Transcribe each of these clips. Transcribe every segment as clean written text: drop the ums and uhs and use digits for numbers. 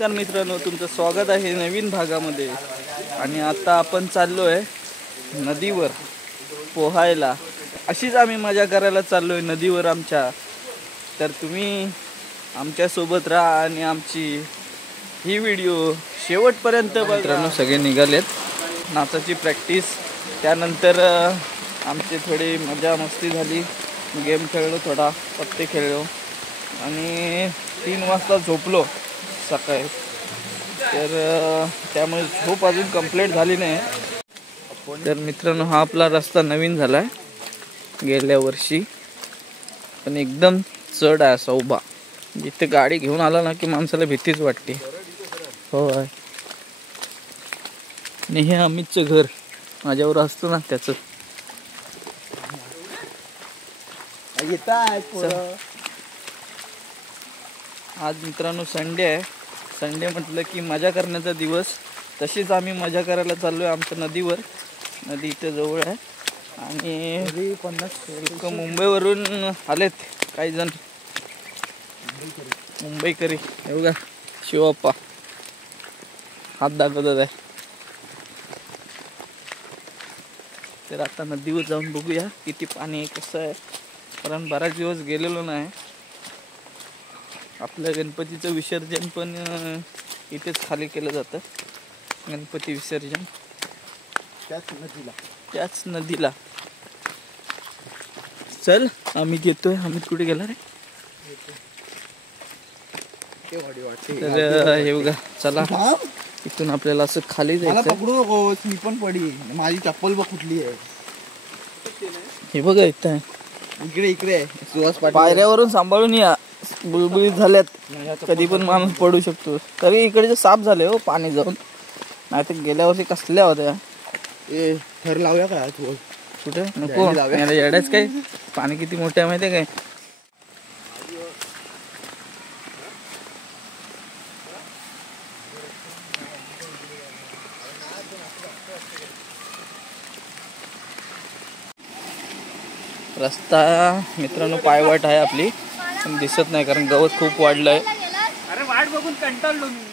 नमस्कार मित्रांनो, तुमचं स्वागत आहे नवीन भागामध्ये। आणि आता आपण चाललो आहे नदीवर पोहायला। अशीच आम्ही मजा करायला चाललो आहे नदीवर आमच्या। तर तुम्ही आमच्या सोबत राहा आणि आमची ही व्हिडिओ शेवटपर्यंत बघा। मित्रांनो सगळे निघालेत, नाचाची प्रॅक्टिस, त्यानंतर आमची थोडी मजा मस्ती झाली, गेम खेळलो, थोडा पत्ते खेळलो आणि 3 वाजता झोपलो सकाळी। तर त्यामुळे झोप अजून कंप्लीट झाली नाही। तर मित्रांनो हा आपला रस्ता नवीन झाला आहे गेल्या वर्षी, पण एकदम चढ आहे असा उभा। जिथे गाडी घेऊन आला ना की माणसाला भीतीच वाटते। हो आहे, आणि हे अमितचं घर माझ्यावर असतं ना त्याचं। आज मित्रांनो संडे आहे। संडे म्हटलं की मजा करण्याचा दिवस। तशीच आम्ही मजा करायला चाललो आहे आमच्या नदीवर। नदी इथे जवळ आहे आणि मुंबईवरून आलेत काही जण मुंबईकरी। हे बघा शिवप्पा हात दाखवतात आहे। तर आता नदीवर जाऊन बघूया किती पाणी आहे, कसं आहे, कारण बराच दिवस गेलेलो नाही। आपलं गणपतीचं विसर्जन पण इथेच खाली केलं जातं, गणपती विसर्जन त्याच नदीला। चल अमित येतोय। अमित कुठे गेला रे? तर हे बघा, चला इथून आपल्याला असं खाली जायचं। पकडू नको, मी पण पडी, माझी चप्पल बघ कुठली आहे। हे बघा इथं इकडे इकडे सुहास पाटील, पायऱ्यावरून सांभाळून या, बुलबुलीत झाल्यात, कधी पण माणूस पडू शकतो। तरी इकडे साफ झाले हो पाणी जाऊन, नाही तर गेल्या वर्षी कसल्या होत्या। ए थर लावूया का तू? कुठे नको, येड्याच काय, पाणी किती मोठं आहे माहिती आहे काय? रस्ता मित्रांनो पायवाट आहे आपली, पण दिसत नाही कारण गवत खूप वाढलंय। अरे वाट बघून कंटाळलो मी।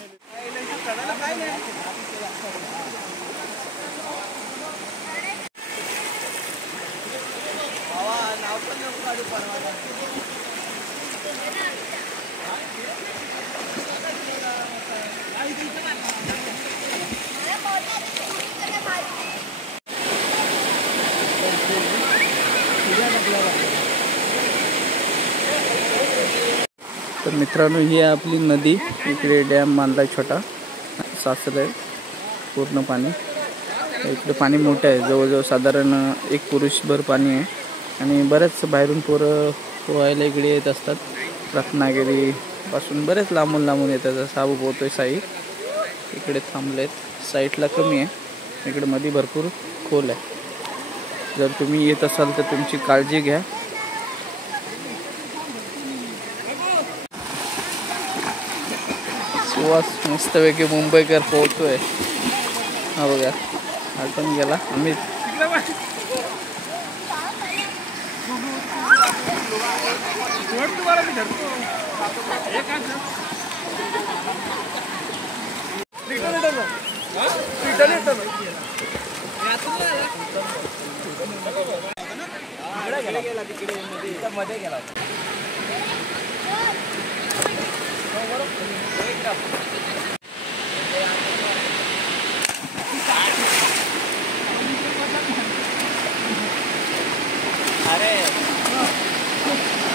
तर मित्रांनो ही आहे आपली नदी। इकडे डॅम बांधलाय छोटा, साचलंय पूर्ण पाणी। इकडे पाणी मोठं आहे, जवळजवळ साधारण 1 पुरुषभर पाणी आहे। आणि बरेच बाहेरून पोरं पोहायला इकडे येत असतात, रत्नागिरी पासून बरेच लांबून लांबून येतात। साबू पोहतोय साई इकडे थांबलेत, साईडला कमी आहे, इकडे मध्ये भरपूर खोल आहे। जर तुम्ही येत असाल तर तुमची काळजी घ्या। सुवास मस्तपैकी मुंबईकर पोहतोय, हा बघा आठवण गेला अमित। अरे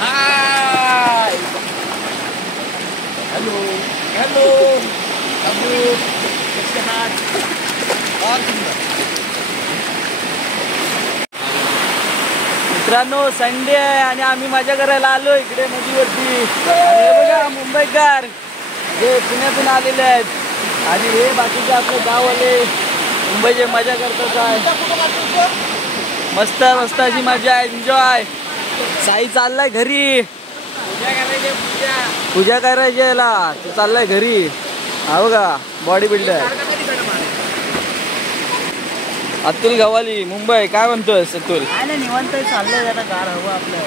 हाय, हॅलो हॅलो, कसे आहात? मित्रांनो संडे आहे आणि आम्ही मजा करायला आलो इकडे नदीवरती। आणि हे बघा मुंबईकर जे पुण्यातून आलेले आहेत, आणि हे बाकीचे आपले गाववाले मुंबईचे मजा करतात आहे। मस्त मस्त अशी मजा आहे, एन्जॉय। साई चाललाय घरी, पूजा करायची याला, तो चाललाय घरी। हा बघा बॉडी बिल्डर अतुल गवाली मुंबई। काय म्हणतोय अतुल? निवांत चाललंय जरा गार हवं आपलं।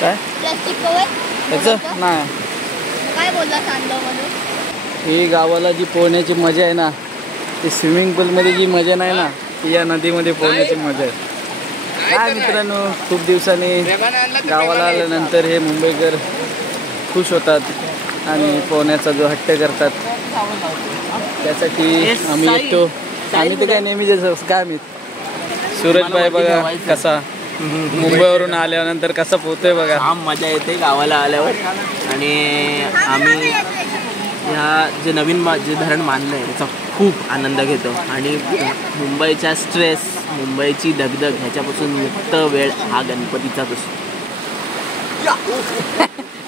काय प्लास्टिक कवर याचं नाही काय बोलला सांडलं म्हणून? ही गावाला जी पोहण्याची मजा आहे ना, ती स्विमिंग पूलमध्ये जी मजा नाही ना, ती या नदीमध्ये पोहण्याची मजा आहे. काय मित्रांनो, खूप दिवसांनी गावाला आल्यानंतर हे मुंबईकर खुश होतात आणि पोहण्याचा जो हट्ट करतात त्यासाठी आम्ही येतो. आम्ही तर काय नेहमी काय मी सूरजबाई बघा कसा मुंबईवरून आल्यानंतर कसा पोहतोय बघा. मजा येते गावाला आल्यावर. आणि आम्ही ह्या जे नवीन जे धरण बांधलं आहे त्याचा खूप आनंद घेतो. आणि मुंबईच्या स्ट्रेस, मुंबईची दगदग ह्याच्यापासून मुक्त वेळ हा गणपतीचाच असतो.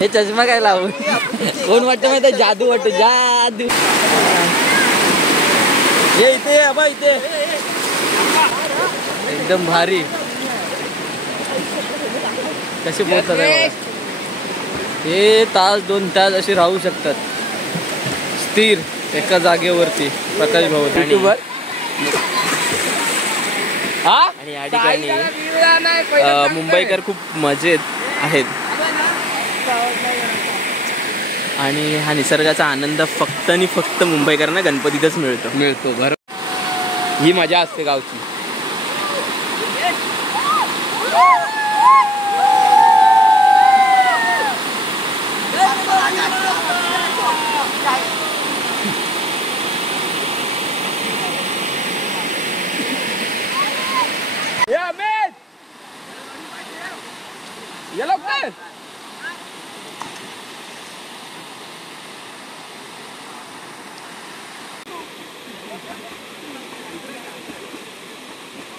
हे चष्मा काय लावून कोण वाटतं माहिती, जादू वाटतो, जादू. ये इथे अबा, इथे एकदम भारी कसे बोलतात हे. तास 2 तास असे राहू शकतात स्थिर एका जागेवरती. प्रकाश भाऊ युट्यूबर. आणि या ठिकाणी मुंबईकर खूप मजेत आहेत. आणि हा निसर्गाचा आनंद फक्त आणि फक्त मुंबईकरांना गणपतीतच मिळतो. बरोबर, ही मजा असते गावची.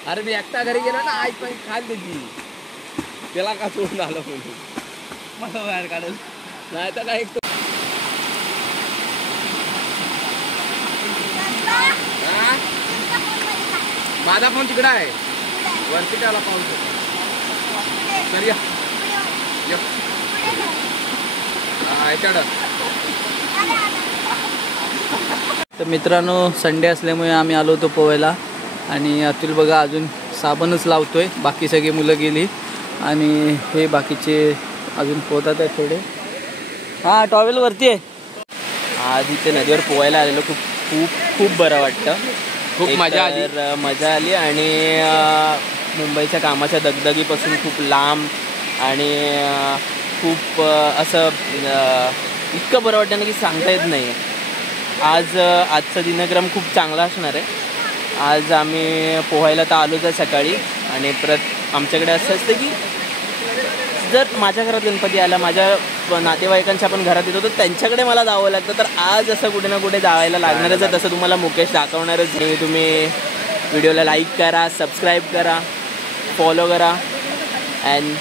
अरे मी एकटा घरी गेला ना, आई पण खात देती. त्याला का सोडून आलं म्हणून मला बाहेर काढेल नाही तर काय. माझा फोन तिकडा आहे वरती, त्याला पाहून तर मित्रांनो, संडे असल्यामुळे आम्ही आलो होतो पोहायला. आणि अतुल बघा अजून साबणच लावतोय, बाकी सगळी मुलं गेली आणि हे बाकीचे अजून पोहतात आहे थोडे. हां, टॉवेल वरती आहे. आज इथे नदीवर पोहायला आलेलो, खूप खूप खूप बरं वाटतं. खूप मजा आली. आणि मुंबईच्या कामाच्या दगदगीपासून खूप लांब आणि खूप असं इतकं बरं वाटतं ना की सांगता येत नाही. आजचा दिनक्रम खूप चांगला असणार आहे. आज आम्ही पोहायला तर आलोच आहे सकाळी. आणि आमच्याकडे असं असतं की जर माझ्या घरात गणपती आला, माझ्या नातेवाईकांच्या पण घरात येतो, तर त्यांच्याकडे मला जावं लागतं. तर आज असं कुठे ना कुठे जायला लागणारच आहे. तसं तुम्हाला मुकेश दाखवणारच नाही. तुम्ही व्हिडिओला लाईक करा, सबस्क्राईब करा, फॉलो करा and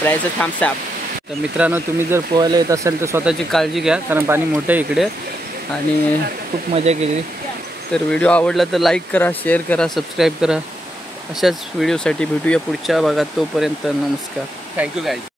press the thumbs up. तर मित्रांनो, तुम्ही जर पोहायला येत असाल तर स्वतःची काळजी घ्या, कारण पाणी मोठं आहे इकडे. आणि खूप मजा केली. तर व्हिडिओ आवडला तर लाईक करा, शेअर करा, सबस्क्राईब करा. अशाच व्हिडिओसाठी भेटूया पुढच्या भागात. तोपर्यंत नमस्कार. Thank you guys.